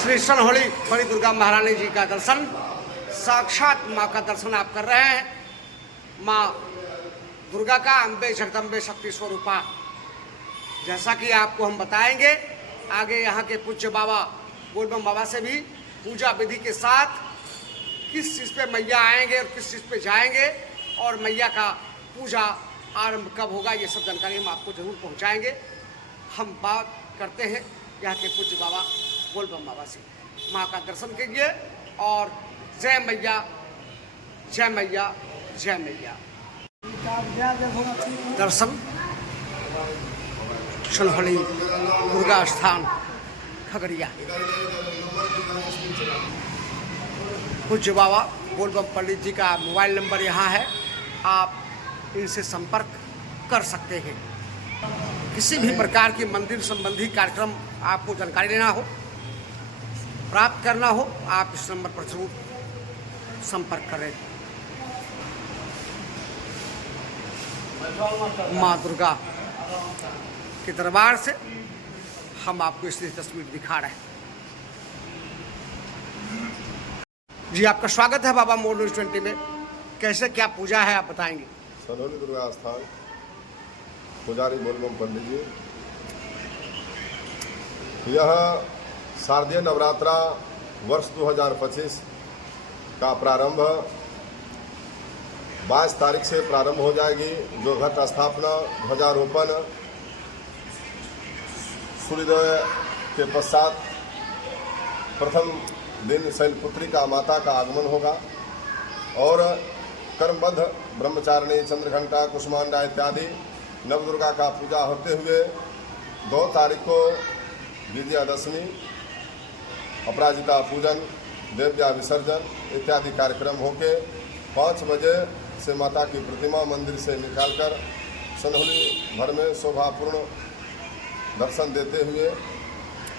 श्री सनहोली बड़ी दुर्गा महारानी जी का दर्शन, साक्षात माँ का दर्शन आप कर रहे हैं। माँ दुर्गा का अम्बे जगदम्बे शक्ति स्वरूपा, जैसा कि आपको हम बताएंगे आगे यहाँ के पूज्य बाबा बोलबम बाबा से भी पूजा विधि के साथ किस चीज़ पे मैया आएंगे और किस चीज़ पे जाएंगे और मैया का पूजा आरंभ कब होगा, ये सब जानकारी हम आपको जरूर पहुँचाएंगे। हम बात करते हैं यहाँ के पूज्य बाबा बोलबम बाबा से। माँ का दर्शन कीजिए और जय मैया जय मैया जय मैया। दर्शन सनहोली दुर्गा स्थान खगड़िया। पूज्य बाबा बोलबम पंडित जी का मोबाइल नंबर यहाँ है, आप इनसे संपर्क कर सकते हैं। किसी भी प्रकार की मंदिर संबंधी कार्यक्रम आपको जानकारी लेना हो, प्राप्त करना हो, आप इस नंबर पर जरूर संपर्क करें। माँ दुर्गा के दरबार से हम आपको इसलिए तस्वीर दिखा रहे हैं। जी आपका स्वागत है बाबा मोर न्यूज़ 20 में। कैसे क्या पूजा है आप बताएंगे? सनहोली दुर्गा स्थान पुजारी बोलबम पंडित जी, यह शारदीय नवरात्रा वर्ष 2025 का प्रारंभ 22 तारीख से प्रारंभ हो जाएगी, जो घट स्थापना, ध्वजारोपण, सूर्योदय के पश्चात प्रथम दिन शैलपुत्री का माता का आगमन होगा और कर्मबद्ध ब्रह्मचारिणी, चंद्रघंटा, कुष्मांडा इत्यादि नवदुर्गा का पूजा होते हुए 2 तारीख को विजयादशमी, अपराजिता पूजन, देव्या विसर्जन इत्यादि कार्यक्रम होके 5 बजे से माता की प्रतिमा मंदिर से निकालकर सनहोली भर में शोभापूर्ण दर्शन देते हुए,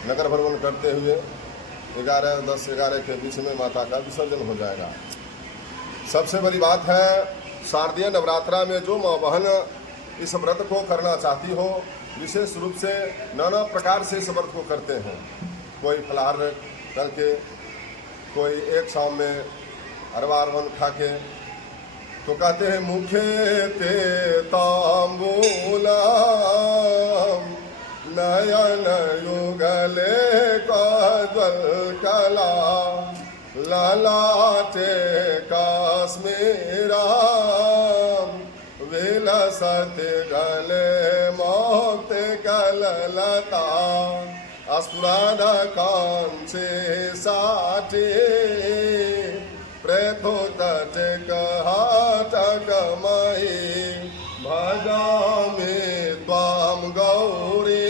नगर भ्रमण करते हुए 11-10-11 के बीच में माता का विसर्जन हो जाएगा। सबसे बड़ी बात है, शारदीय नवरात्रा में जो माँ बहन इस व्रत को करना चाहती हो, विशेष रूप से नाना प्रकार से इस व्रत को करते हैं। कोई फलाहार करके, कोई एक शाम में अरवा अरवन खा के, तो कहते हैं मुखे ते तांबूला नयन युगले काजल कला ललाटे काश्मीरा विलसत गले मोक्ते कललता अस्फुरद कांचे साटे प्रेथोत हाटकमयी भजामि त्वां गौरी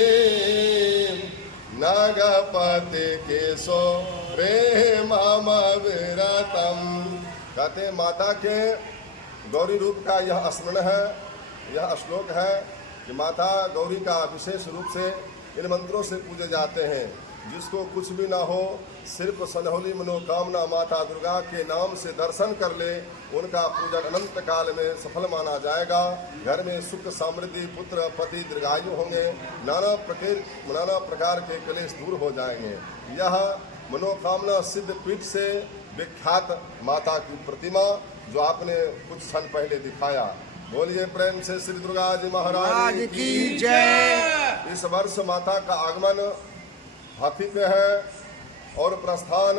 नगपति किशोरे मम विरतम। कहते माता के गौरी रूप का यह स्मरण है, यह श्लोक है कि माता गौरी का विशेष रूप से इन मंत्रों से पूजे जाते हैं। जिसको कुछ भी ना हो, सिर्फ सनहोली मनोकामना माता दुर्गा के नाम से दर्शन कर ले, उनका पूजन अनंत काल में सफल माना जाएगा। घर में सुख समृद्धि, पुत्र पति दीर्घायु होंगे, नाना प्रकार के क्लेश दूर हो जाएंगे। यह मनोकामना सिद्ध पीठ से विख्यात माता की प्रतिमा जो आपने कुछ क्षण पहले दिखाया। बोलिए प्रेम से श्री दुर्गा जी महाराज की जय। इस वर्ष माता का आगमन हाथी पे है और प्रस्थान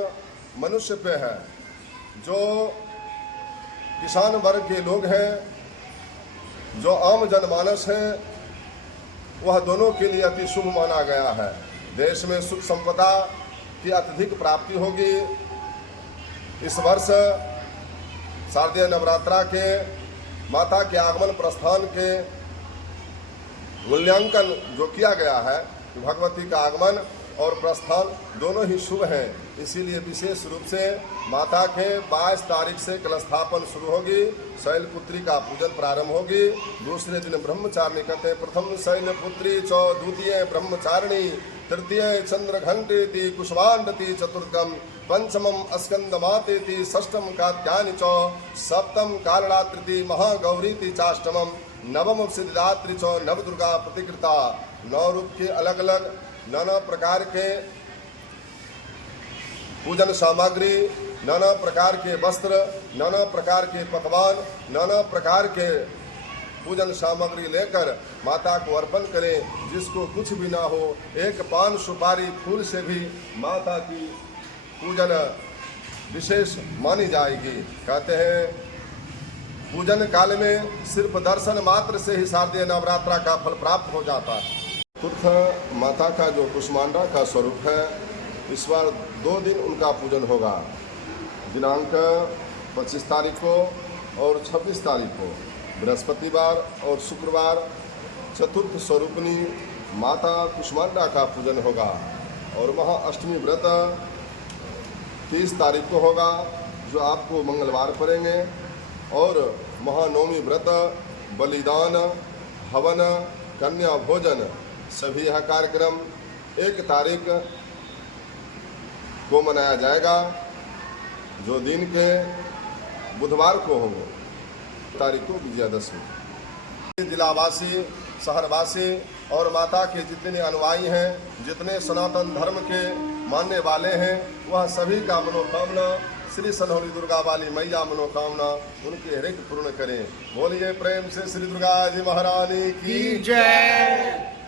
मनुष्य पे है। जो किसान वर्ग के लोग हैं, जो आम जनमानस है, वह दोनों के लिए अति शुभ माना गया है। देश में सुख संपदा की अत्यधिक प्राप्ति होगी। इस वर्ष शारदीय नवरात्रा के माता के आगमन प्रस्थान के मूल्यांकन जो किया गया है, भगवती का आगमन और प्रस्थान दोनों ही शुभ हैं। इसीलिए विशेष रूप से माता के 22 तारीख से कलस्थापन शुरू होगी, शैलपुत्री का पूजन प्रारंभ होगी। दूसरे दिन ब्रह्मचारिणी कहते, प्रथम शैलपुत्री च द्वितीय ब्रह्मचारिणी तृतीय चंद्रघंटेति कुष्मांडति चतुर्थम पंचमम स्कंदमातेति षष्ठम कात्यायनी च सप्तम कालरात्रिति महागौरीति चाष्टमम नवम सिद्धिदात्री च नवदुर्गा प्रतिकृता। 9 रूप के अलग अलग नाना प्रकार के पूजन सामग्री, नाना प्रकार के वस्त्र, नाना प्रकार के पकवान, नाना प्रकार के पूजन सामग्री लेकर माता को अर्पण करें। जिसको कुछ भी ना हो, एक पान सुपारी फूल से भी माता की पूजन विशेष मानी जाएगी। कहते हैं पूजन काल में सिर्फ दर्शन मात्र से ही शारदीय नवरात्रा का फल प्राप्त हो जाता है। चतुर्थ माता का जो कुष्मांडा का स्वरूप है, इस बार 2 दिन उनका पूजन होगा। दिनांक 25 तारीख को और 26 तारीख को, बृहस्पतिवार और शुक्रवार चतुर्थ स्वरूपिणी माता कुष्मांडा का पूजन होगा। और महाअष्टमी व्रत 30 तारीख को होगा, जो आपको मंगलवार पड़ेंगे। और महानवमी व्रत, बलिदान, हवन, कन्या भोजन सभी यह कार्यक्रम 1 तारीख को मनाया जाएगा, जो दिन के बुधवार को होगा। तारीख को विजयादशमी। जिलावासी, शहरवासी और माता के जितने अनुयायी हैं, जितने सनातन धर्म के मानने वाले हैं, वह सभी का मनोकामना श्री सनहौली दुर्गा वाली मैया मनोकामना उनके हृदय पूर्ण करें। बोलिए प्रेम से श्री दुर्गा जी महारानी की जय।